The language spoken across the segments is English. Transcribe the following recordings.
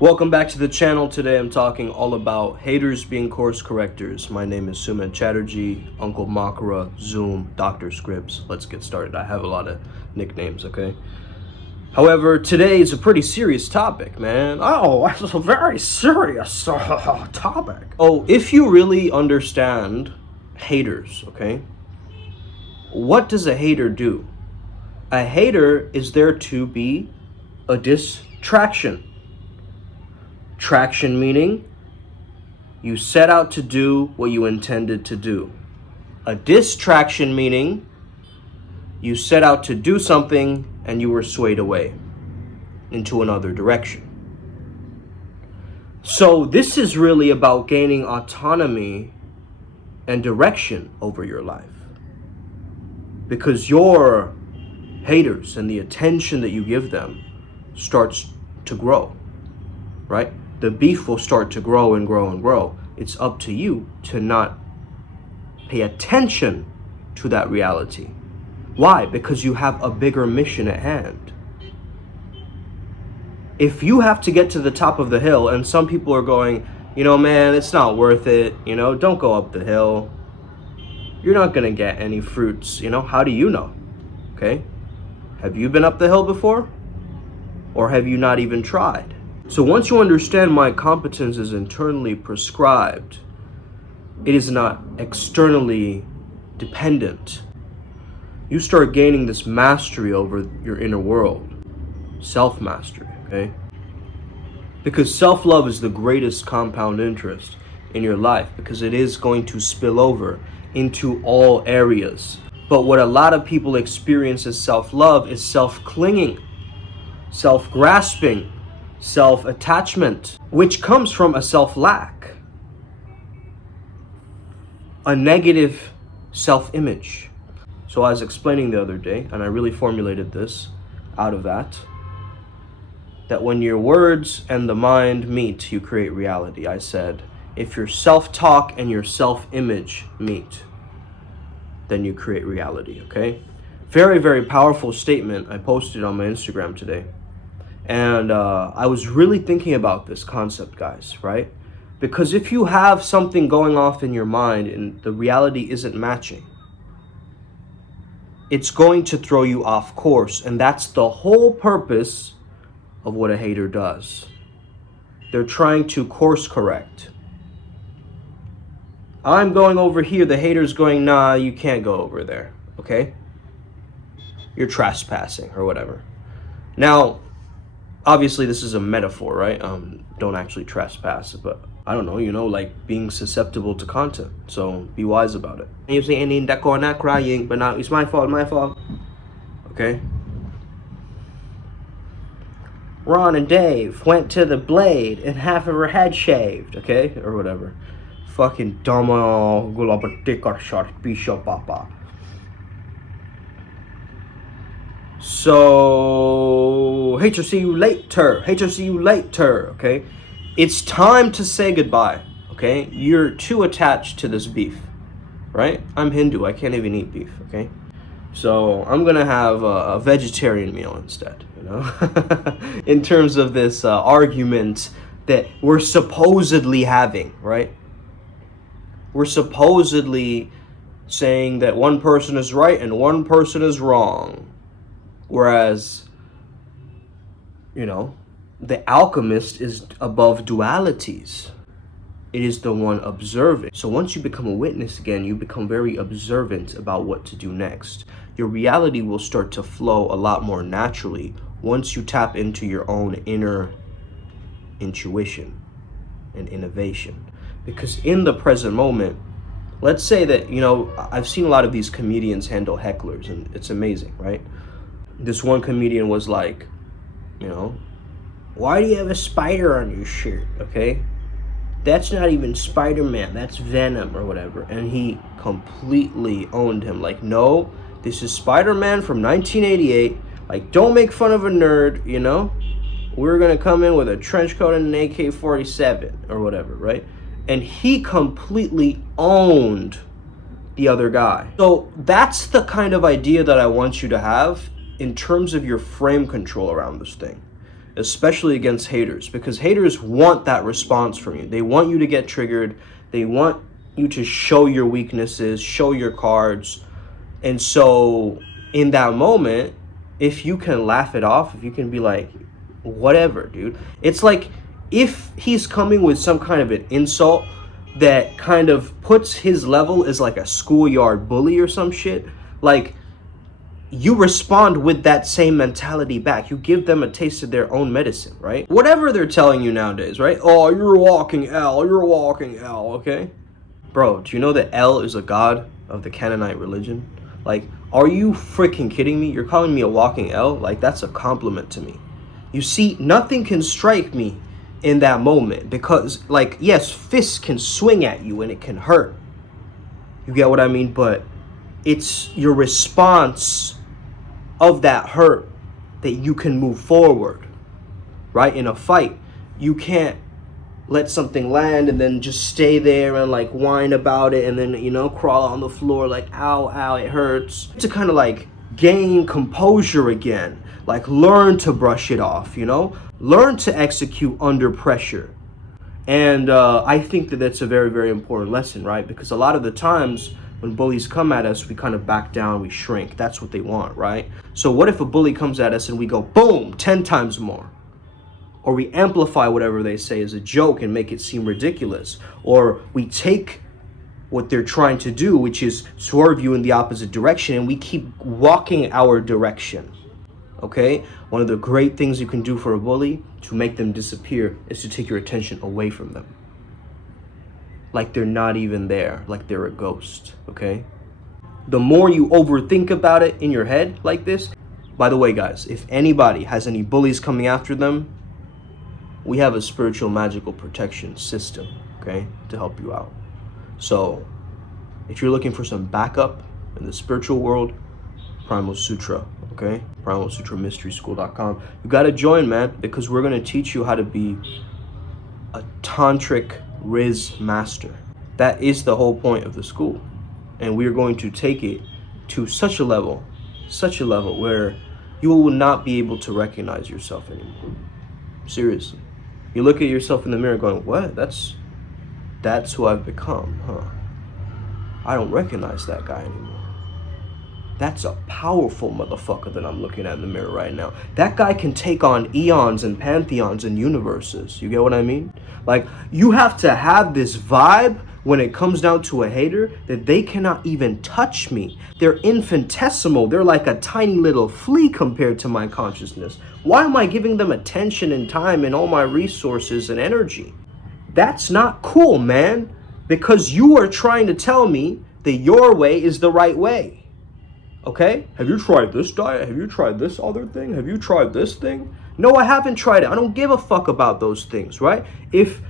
Welcome back to the channel. Today I'm talking all about haters being course correctors. My name is Sumit Chatterjee, Uncle Makara, Zoom, Dr. Scripps. Let's get started. I have a lot of nicknames, okay? However, today is a pretty serious topic, man. Oh, it's a very serious topic. Oh, if you really understand haters, okay? What does a hater do? A hater is there to be a distraction. Traction meaning you set out to do what you intended to do. A distraction meaning you set out to do something and you were swayed away into another direction. So this is really about gaining autonomy and direction over your life. Because your haters and the attention that you give them starts to grow, right? The beef will start to grow and grow and grow. It's up to you to not pay attention to that reality. Why? Because you have a bigger mission at hand. If you have to get to the top of the hill and some people are going, you know, man, it's not worth it, you know, don't go up the hill. You're not gonna get any fruits, you know, how do you know? Okay? Have you been up the hill before? Or have you not even tried? So once you understand my competence is internally prescribed, it is not externally dependent, you start gaining this mastery over your inner world. Self-mastery, okay? Because self-love is the greatest compound interest in your life because it is going to spill over into all areas. But what a lot of people experience as self-love is self-clinging, self-grasping, self-attachment, which comes from a self-lack, a negative self-image. So I was explaining the other day, and I really formulated this out of that when your words and the mind meet, you create reality. I said, if your self-talk and your self-image meet, then you create reality, okay? Very, very powerful statement I posted on my Instagram today. And I was really thinking about this concept, guys, right? Because if you have something going off in your mind and the reality isn't matching, it's going to throw you off course. And that's the whole purpose of what a hater does. They're trying to course correct. I'm going over here, the hater's going, nah, you can't go over there, okay? You're trespassing or whatever. Now, obviously this is a metaphor, right? Don't actually trespass, but I don't know, you know, like being susceptible to content. So be wise about it. And you say, and in that corner crying, but now it's my fault. Okay? Ron and Dave went to the blade and half of her head shaved, okay? Or whatever. Fucking dumb bishop papa. So, hate to see you later, okay? It's time to say goodbye, okay? You're too attached to this beef, right? I'm Hindu, I can't even eat beef, okay? So, I'm gonna have a vegetarian meal instead, you know? In terms of this argument that we're supposedly having, right? We're supposedly saying that one person is right and one person is wrong. Whereas, you know, the alchemist is above dualities. It is the one observing. So once you become a witness again, you become very observant about what to do next. Your reality will start to flow a lot more naturally once you tap into your own inner intuition and innovation. Because in the present moment, let's say that, you know, I've seen a lot of these comedians handle hecklers and it's amazing, right? This one comedian was like, you know, why do you have a spider on your shirt, okay? That's not even Spider-Man, that's Venom or whatever. And he completely owned him. Like, no, this is Spider-Man from 1988. Like, don't make fun of a nerd, you know? We're gonna come in with a trench coat and an AK-47 or whatever, right? And he completely owned the other guy. So that's the kind of idea that I want you to have in terms of your frame control around this thing, especially against haters, because haters want that response from you. They want you to get triggered. They want you to show your weaknesses, show your cards. And so in that moment, if you can laugh it off, if you can be like, whatever, dude. It's like if he's coming with some kind of an insult that kind of puts his level as like a schoolyard bully or some shit, like, you respond with that same mentality back. You give them a taste of their own medicine, right? Whatever they're telling you nowadays, right? Oh, you're walking L, you're walking L, okay? Bro, do you know that El is a god of the Canaanite religion? Like, are you freaking kidding me? You're calling me a walking L? Like, that's a compliment to me. You see, nothing can strike me in that moment because, like, yes, fists can swing at you and it can hurt. You get what I mean? But it's your response of that hurt that you can move forward, right? In a fight, you can't let something land and then just stay there and like whine about it and then, you know, crawl on the floor like, ow, ow, it hurts. To kind of like gain composure again, like learn to brush it off, you know, learn to execute under pressure. And I think that that's a very, very important lesson, right? Because a lot of the times when bullies come at us, we kind of back down, we shrink. That's what they want, right? So what if a bully comes at us and we go, boom, 10 times more? Or we amplify whatever they say as a joke and make it seem ridiculous. Or we take what they're trying to do, which is swerve you in the opposite direction, and we keep walking our direction, okay? One of the great things you can do for a bully to make them disappear is to take your attention away from them. Like they're not even there, like they're a ghost, okay? The more you overthink about it in your head like this, by the way, guys, if anybody has any bullies coming after them, we have a spiritual magical protection system, okay, to help you out. So if you're looking for some backup in the spiritual world, Primal Sutra, okay? PrimalSutraMysterySchool.com. You got to join, man, because we're going to teach you how to be a tantric Riz master. That is the whole point of the school. And we are going to take it to such a level where you will not be able to recognize yourself anymore. Seriously. You look at yourself in the mirror going, what? That's who I've become, huh? I don't recognize that guy anymore. That's a powerful motherfucker that I'm looking at in the mirror right now. That guy can take on eons and pantheons and universes. You get what I mean? Like, you have to have this vibe when it comes down to a hater that they cannot even touch me. They're infinitesimal. They're like a tiny little flea compared to my consciousness. Why am I giving them attention and time and all my resources and energy? That's not cool, man. Because you are trying to tell me that your way is the right way. Okay? Have you tried this diet? Have you tried this other thing? Have you tried this thing? No, I haven't tried it. I don't give a fuck about those things, right? If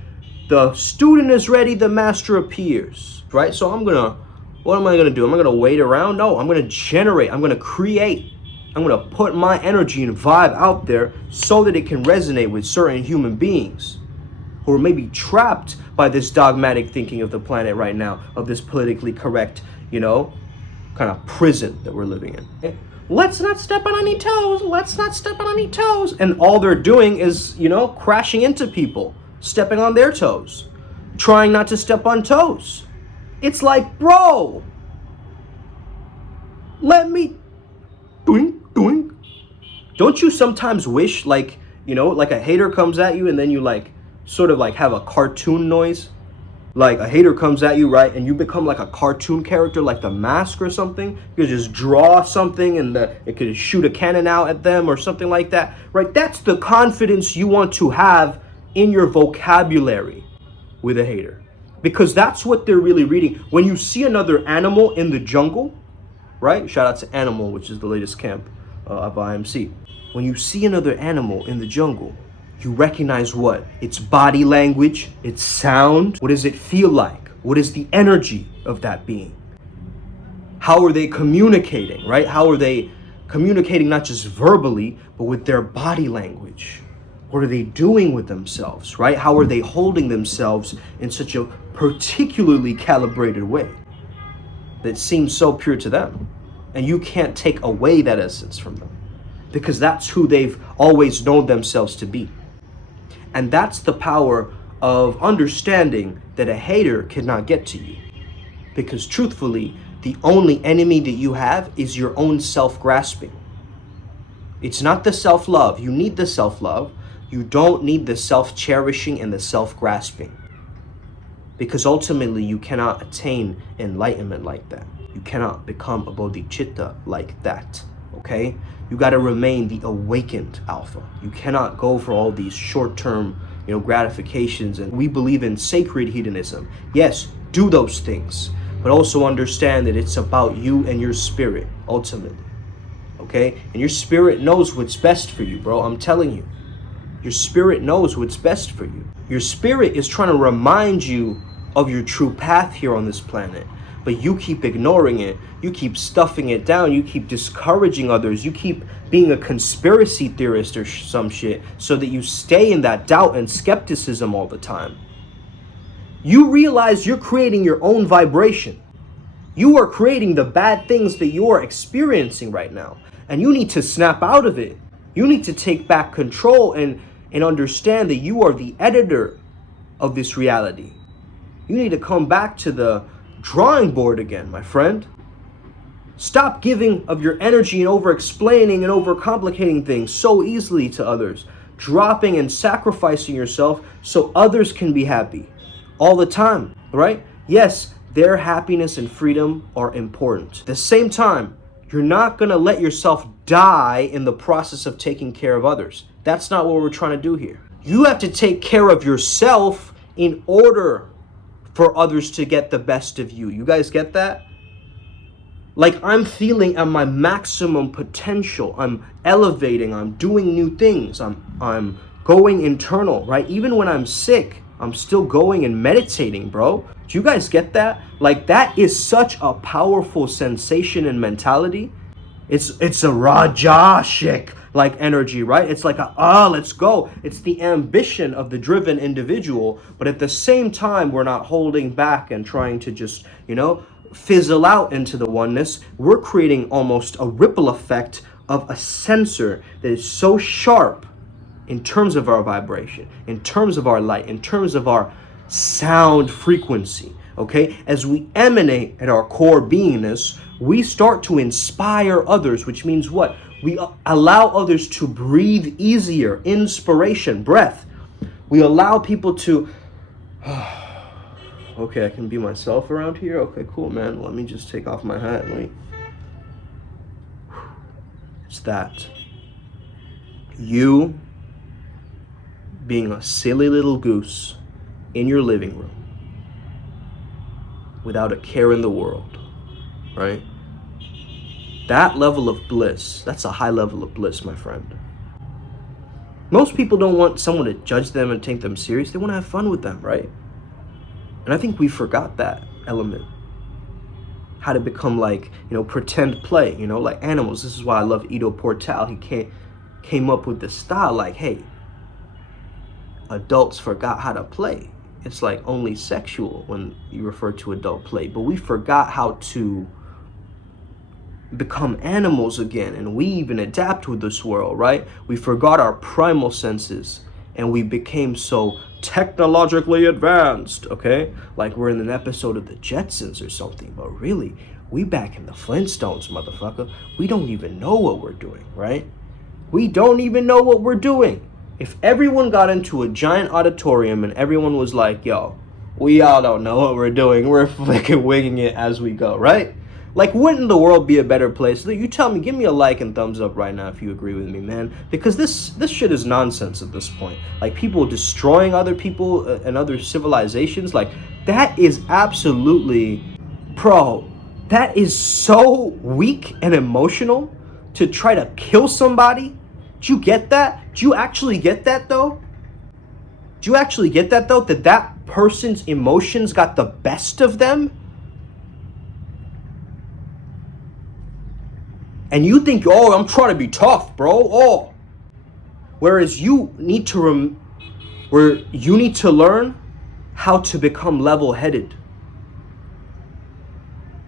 the student is ready, the master appears, right? So what am I gonna do? Am I gonna wait around? No, I'm gonna generate, I'm gonna create. I'm gonna put my energy and vibe out there so that it can resonate with certain human beings who are maybe trapped by this dogmatic thinking of the planet right now, of this politically correct, you know, kind of prison that we're living in. Okay? Let's not step on any toes. Let's not step on any toes. And all they're doing is, you know, crashing into people, stepping on their toes, trying not to step on toes. It's like, bro, let me, doink, doink. Don't you sometimes wish, like, you know, like a hater comes at you and then you like, sort of like have a cartoon noise? Like a hater comes at you, right? And you become like a cartoon character, like the Mask or something. You could just draw something and it could shoot a cannon out at them or something like that, right? That's the confidence you want to have in your vocabulary with a hater. Because that's what they're really reading. When you see another animal in the jungle, right? Shout out to Animal, which is the latest camp of IMC. When you see another animal in the jungle, you recognize what? Its body language, its sound. What does it feel like? What is the energy of that being? How are they communicating, right? How are they communicating not just verbally, but with their body language? What are they doing with themselves, right? How are they holding themselves in such a particularly calibrated way that seems so pure to them? And you can't take away that essence from them. because that's who they've always known themselves to be. And that's the power of understanding that a hater cannot get to you. Because truthfully, the only enemy that you have is your own self-grasping. It's not the self-love. You need the self-love. You don't need the self-cherishing and the self-grasping. Because ultimately, you cannot attain enlightenment like that. You cannot become a bodhicitta like that, okay? You got to remain the awakened alpha. You cannot go for all these short-term, gratifications. And we believe in sacred hedonism. Yes, do those things, but also understand that it's about you and your spirit, ultimately, okay? And your spirit knows what's best for you, bro. I'm telling you. Your spirit knows what's best for you. Your spirit is trying to remind you of your true path here on this planet, but you keep ignoring it. You keep stuffing it down. You keep discouraging others. You keep being a conspiracy theorist or some shit so that you stay in that doubt and skepticism all the time. You realize you're creating your own vibration. You are creating the bad things that you are experiencing right now, and you need to snap out of it. You need to take back control and understand that you are the editor of this reality. You need to come back to the drawing board again, my friend. Stop giving of your energy and over-explaining and over-complicating things so easily to others. Dropping and sacrificing yourself so others can be happy all the time, right? Yes, their happiness and freedom are important. At the same time, you're not going to let yourself die in the process of taking care of others. That's not what we're trying to do here. You have to take care of yourself in order for others to get the best of you. You guys get that? Like, I'm feeling at my maximum potential. I'm elevating. I'm doing new things. I'm going internal, right? Even when I'm sick, I'm still going and meditating, bro. Do you guys get that? Like, that is such a powerful sensation and mentality. It's a Rajashik like energy, right? It's like let's go. It's the ambition of the driven individual, but at the same time, we're not holding back and trying to just, fizzle out into the oneness. We're creating almost a ripple effect of a sensor that is so sharp in terms of our vibration, in terms of our light, in terms of our sound frequency, okay? As we emanate at our core beingness, we start to inspire others, which means what? We allow others to breathe easier, inspiration, breath. We allow people to, okay, I can be myself around here. Okay, cool, man. Let me just take off my hat. It's that. You being a silly little goose in your living room without a care in the world, right? That level of bliss, that's a high level of bliss, my friend. Most people don't want someone to judge them and take them serious. They want to have fun with them, right? And I think we forgot that element. How to become like, pretend play, like animals. This is why I love Ido Portal. He came up with this style like, hey, adults forgot how to play. It's like only sexual when you refer to adult play. But we forgot how to become animals again and weave and adapt with this world, right? We forgot our primal senses and we became so technologically advanced, okay? Like we're in an episode of the Jetsons or something, but really, we back in the Flintstones, motherfucker. We don't even know what we're doing, right? We don't even know what we're doing. If everyone got into a giant auditorium and everyone was like, yo, we all don't know what we're doing, we're fucking winging it as we go, right? Like, wouldn't the world be a better place? You tell me, give me a like and thumbs up right now if you agree with me, man. Because this shit is nonsense at this point. Like, people destroying other people and other civilizations. Like, that is absolutely, bro, that is so weak and emotional to try to kill somebody. Do you get that? Do you actually get that, though? Do you actually get that, though? That that person's emotions got the best of them? And you think, oh, I'm trying to be tough, bro. Oh. Whereas you need to learn how to become level-headed.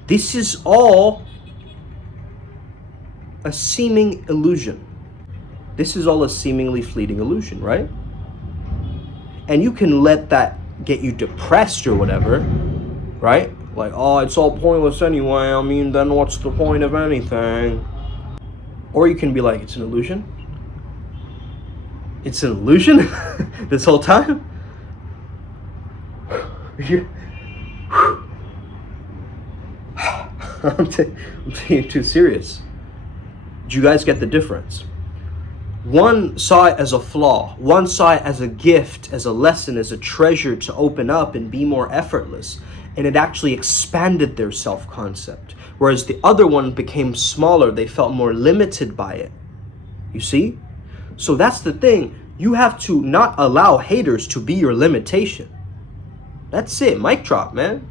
This is all a seeming illusion. This is all a seemingly fleeting illusion, right? And you can let that get you depressed or whatever, right? Like, oh, it's all pointless anyway. I mean, then what's the point of anything? Or you can be like, it's an illusion. It's an illusion this whole time. I'm being too serious. Do you guys get the difference? One saw it as a flaw. One saw it as a gift, as a lesson, as a treasure to open up and be more effortless. And it actually expanded their self-concept. Whereas the other one became smaller. They felt more limited by it. You see? So that's the thing. You have to not allow haters to be your limitation. That's it. Mic drop, man.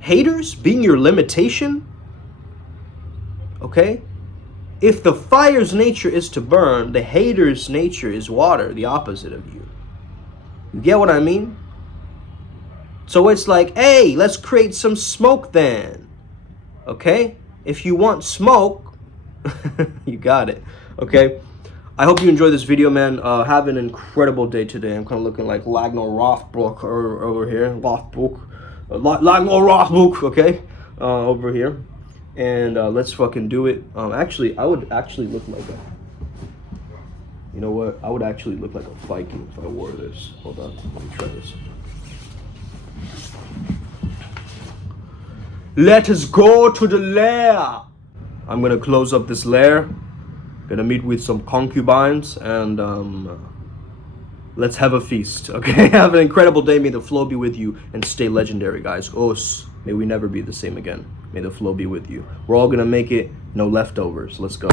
Haters being your limitation? Okay? If the fire's nature is to burn, the hater's nature is water, the opposite of you. You get what I mean? So it's like, hey, let's create some smoke then. Okay? If you want smoke, you got it. Okay? I hope you enjoyed this video, man. Have an incredible day today. I'm kind of looking like Lagno Rothbrook over here. Lagno Rothbrook, okay? Over here. And let's fucking do it. Actually, I would actually look like a... You know what? I would actually look like a Viking if I wore this. Hold on. Let me try this. Let us go to the lair. I'm gonna close up this lair. Gonna meet with some concubines and let's have a feast. Okay, have an incredible day. May the flow be with you and stay legendary, guys. Os. May we never be the same again. May the flow be with you. We're all gonna make it. No leftovers. Let's go.